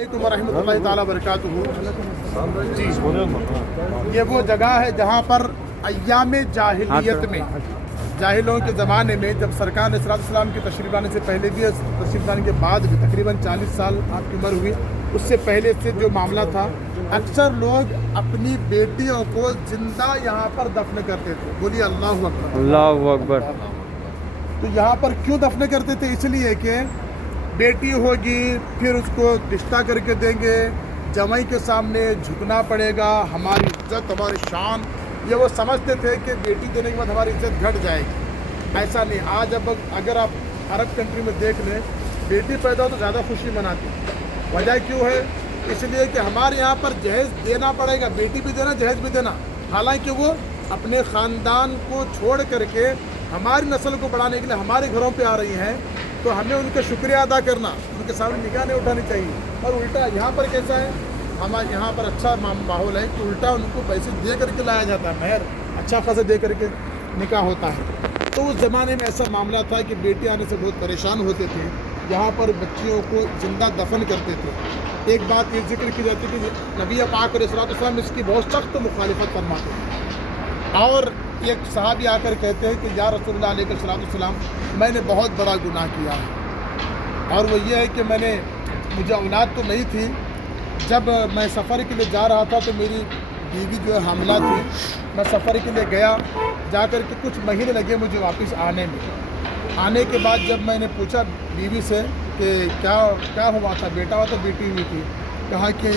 अलैकुम वरहमतुल्लाहि ताला बरकातुहू। जी, ये वो जगह है जहाँ पर अय्याम जाहिलियत में, जाहिलों के ज़माने में, जब सरकार अलैहिस्सलाम की तशरीफ़ लाने से पहले भी, तशरीफ़ लाने के बाद भी, तकरीबन 40 साल आपकी उम्र हुई, उससे पहले से जो मामला था, अक्सर लोग अपनी बेटियों को जिंदा यहाँ पर दफन करते थे। बोलिए अल्लाहु अकबर। अल्लाहु अकबर। तो यहाँ पर क्यों दफन करते थे? इसलिए कि बेटी होगी, फिर उसको रिश्ता करके देंगे, जमाई के सामने झुकना पड़ेगा, हमारी इज्जत, हमारी शान, ये वो समझते थे कि बेटी देने के बाद हमारी इज्जत घट जाएगी। ऐसा नहीं। आज अब अगर आप अरब कंट्री में देख लें, बेटी पैदा हो तो ज़्यादा खुशी मनाती। वजह क्यों है? इसलिए कि हमारे यहाँ पर जहेज़ देना पड़ेगा, बेटी भी देना, जहेज़ भी देना। हालांकि वो अपने ख़ानदान को छोड़ करके हमारी नस्ल को बढ़ाने के लिए हमारे घरों पे आ रही हैं, तो हमें उनका शुक्रिया अदा करना, उनके सामने निगाह नहीं उठानी चाहिए। और उल्टा यहाँ पर कैसा है, हमारे यहाँ पर अच्छा माहौल है कि उल्टा उनको पैसे दे करके लाया जाता है, महर अच्छा खासा दे करके निकाह होता है। तो उस ज़माने में ऐसा मामला था कि बेटी आने से बहुत परेशान होते थे, यहाँ पर बच्चियों को जिंदा दफन करते थे। एक बात ये जिक्र की जाती है कि नबी पाक अलैहिस्सलाम इसकी बहुत सख्त मुखालिफत फरमाते थे। और एक सहाबी आकर कहते हैं कि या रसूलुल्लाह अलैहिस्सलाम, मैंने बहुत बड़ा गुनाह किया है, और वो ये है कि मुझे औलाद तो नहीं थी। जब मैं सफ़र के लिए जा रहा था तो मेरी बीवी जो है हामिला थी। मैं सफ़र के लिए गया, जा कर के कुछ महीने लगे मुझे वापस आने में। आने के बाद जब मैंने पूछा बीवी से कि क्या हुआ था, बेटा हुआ था, बेटी हुई थी, कहा कि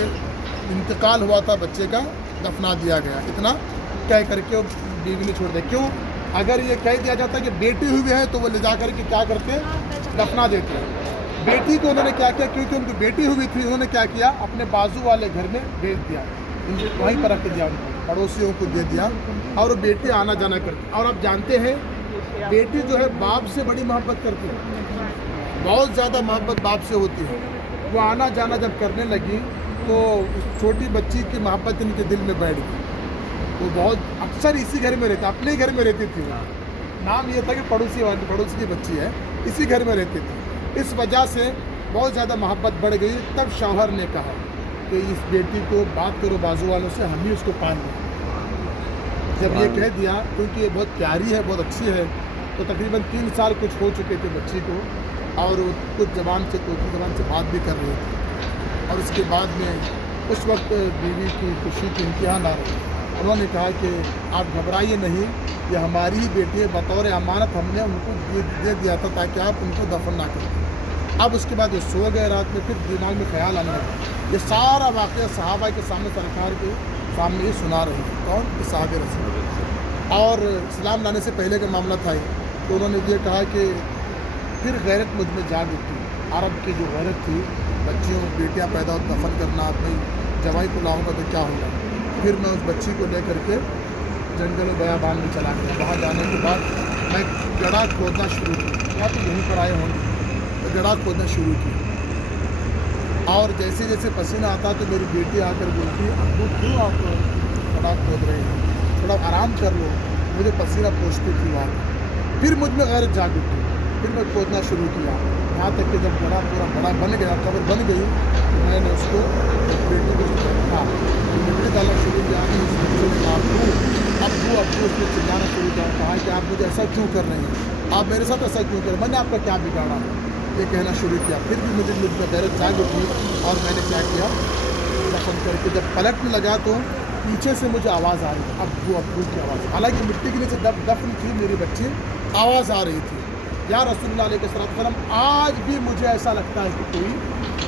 इंतकाल हुआ था, बच्चे का दफना दिया गया। इतना कह करके बीवी ने छोड़ दिया। क्यों? अगर ये कह दिया जाता कि बेटी हुई है तो वो ले जा कर के क्या करते, दफना देते हैं। बेटी को उन्होंने क्या किया, क्योंकि उनकी बेटी हुई थी, उन्होंने क्या किया, अपने बाजू वाले घर में भेज दिया, वहीं पर रख दिया, उनको पड़ोसियों को दे दिया, और बेटी आना जाना करती। और आप जानते हैं, बेटी जो है बाप से बड़ी मोहब्बत करती है, बहुत ज़्यादा मोहब्बत बाप से होती है। वो आना जाना जब करने लगी तो छोटी बच्ची की मोहब्बत इनके दिल में बैठ गई। वो बहुत अक्सर इसी घर में रहती, अपने घर में रहती थी। नाम ये था कि पड़ोसी की बच्ची है, इसी घर में रहती थी। इस वजह से बहुत ज़्यादा मोहब्बत बढ़ गई। तब शौहर ने कहा कि इस बेटी को बात करो बाजू वालों से, हम ही उसको पाएंगे। जब ये कह दिया, क्योंकि ये बहुत प्यारी है, बहुत अच्छी है, तो तकरीबन 3 साल कुछ हो चुके थे बच्ची को, और कुछ ज़बान से बात भी कर रही थी। और उसके बाद में उस वक्त बीवी की खुशी की इंतहा ना रही। उन्होंने कहा कि आप घबराइए नहीं, ये हमारी ही बेटी है, बतौर अमानत हमने उनको दे दिया था ताकि आप उनको दफन ना करें। अब उसके बाद वो सो गए रात में, फिर दिमाग में ख्याल आने लगा। ये सारा वाक़या सहाबा के सामने, सरकार के सामने ही सुना रहे हैं। कौन? साहब रसूल। और इस्लाम लाने से पहले का मामला था। तो उन्होंने ये कहा कि फिर गैरत मुझ में जाग उठी। अरब की जो गैरत थी, बच्चियों बेटियाँ पैदा हो दफन करना, अपनी जवाई को लाऊँगा तो क्या होगा। फिर मैं उस बच्ची को लेकर के जंगल बयाबान में चला गया। वहाँ जाने के बाद मैं गड्ढा खोदना शुरू किया, या तो यहीं पर आए होंगे, तो गड्ढा खोदना शुरू किया। और जैसे जैसे पसीना आता तो मेरी बेटी आकर बोलती, अब्बू क्यों आप गड्ढा खोद रहे हैं, थोड़ा आराम कर लो। मुझे पसीना पोंछती थी वहाँ। फिर मुझ में गैरत जाग उठी, फिर मैं खोदना शुरू किया, यहाँ तक कि जब गड्ढा पूरा बड़ा बन गया, कब्र बन गई, तो मैंने उसको बेटी को कहा, मिट्टी डालना शुरू किया। अब्बू उसने चिल्लाना शुरू किया, कहा कि आप मुझे ऐसा क्यों कर रहे हैं, आप मेरे साथ ऐसा क्यों कर रहे हैं, मैंने आपका क्या बिगाड़ा है, ये कहना शुरू किया। फिर भी मुझ में गैरत जाग उठी, और मैंने क्या किया, दफन करके जब पलटने लगा तो पीछे से मुझे आवाज़ आ रही थी, अब्बू की आवाज़। हालांकि मिट्टी के नीचे दफन थी मेरी बच्ची, आवाज़ आ रही थी, या रसूलुल्लाह अलैहिस्सलाम, आज भी मुझे ऐसा लगता है कि कोई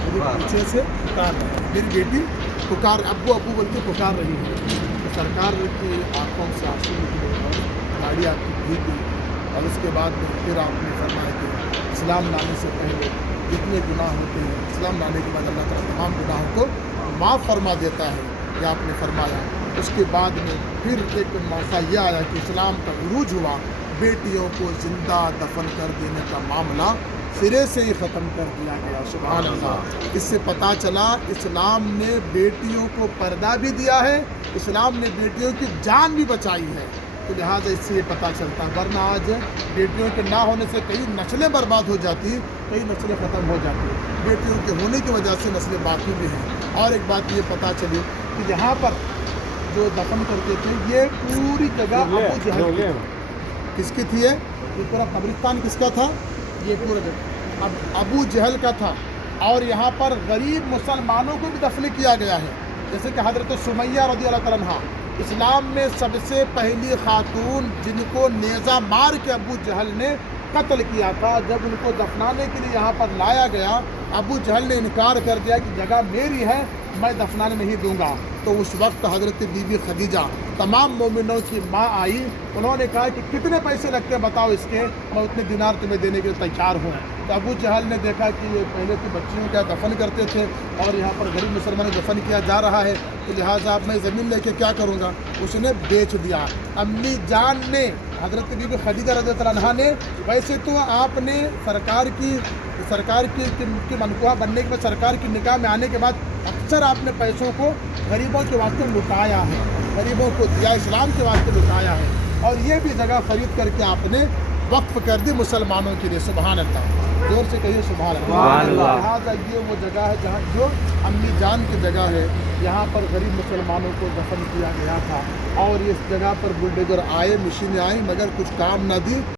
मेरे पीछे से पुकार रहा है, मेरी बेटी पुकार, अब्बू बोल के पुकार रही है। तो सरकार की आँखों से आंसू निकले और गाड़ी आपकी भीग गई। और उसके बाद में फिर आपने फरमाया कि इस्लाम लाने से पहले जितने गुनाह होते हैं, इस्लाम लाने के बाद अल्लाह ताला तमाम गुनाहों को माफ़ फरमा देता है, यह आपने फरमाया। उसके बाद में फिर एक मौका यह आया कि इस्लाम का उरूज हुआ, बेटियों को ज़िंदा दफन कर देने का मामला सिरे से ही ख़त्म कर दिया गया। सुभान अल्लाह। इससे पता चला इस्लाम ने बेटियों को पर्दा भी दिया है, इस्लाम ने बेटियों की जान भी बचाई है। تو لہٰذا اس سے یہ پتہ چلتا ہے، ورنہ آج بیٹیوں کے نہ ہونے سے کئی نسلیں برباد ہو جاتی، کئی نسلیں ختم ہو جاتی، بیٹیوں کے ہونے کی وجہ سے نسلیں باقی بھی ہیں۔ اور ایک بات یہ پتہ چلی کہ یہاں پر جو دفن کرتے تھے یہ پوری جگہ ابو جہل کی کس کی تھی؟ یہ پورا قبرستان کس کا تھا؟ یہ پورا ابو جہل کا تھا۔ اور یہاں پر غریب مسلمانوں کو بھی دفن کیا گیا ہے، جیسے کہ حضرت سمیہ رضی اللہ تعالیٰ عنہا اسلام میں سب سے پہلی خاتون جن کو نیزہ مار کے ابو جہل نے قتل کیا تھا، جب ان کو دفنانے کے لیے یہاں پر لایا گیا، ابو جہل نے انکار کر دیا کہ جگہ میری ہے، میں دفنانے نہیں دوں گا۔ تو اس وقت حضرت بی بی خدیجہ تمام مومنوں کی ماں آئی، انہوں نے کہا کہ کتنے پیسے لگتے ہیں بتاؤ اس کے، میں اتنے دینار تمہیں دینے کے لیے تیار ہوں۔ تو ابو جہل نے دیکھا کہ یہ پہلے تو بچیوں کا دفن کرتے تھے اور یہاں پر غریب مسلمانوں کو دفن کیا جا رہا ہے، تو لہٰذا میں زمین لے کے کیا کروں گا، اس نے بیچ دیا۔ امی جان نے حضرت بی بی خدیجہ رضی اللہ عنہا نے، ویسے تو آپ نے سرکار کی منقوہ بننے کے بعد، سرکار کی نکاح میں آنے کے بعد اکثر آپ نے پیسوں کو غریبوں کے واسطے لٹایا ہے، غریبوں کو دیا، اسلام کے واسطے لٹایا ہے، اور یہ بھی جگہ خرید کر کے آپ نے وقف کر دی مسلمانوں کے لیے۔ سبحان اللہ، زور سے کہیے سبحان اللہ۔ لہٰذا یہ وہ جگہ ہے جہاں جو امی جان کی جگہ ہے، یہاں پر غریب مسلمانوں کو دفن کیا گیا تھا، اور اس جگہ پر بلڈوزر آئے، مشینیں آئیں، مگر کچھ کام نہ دی۔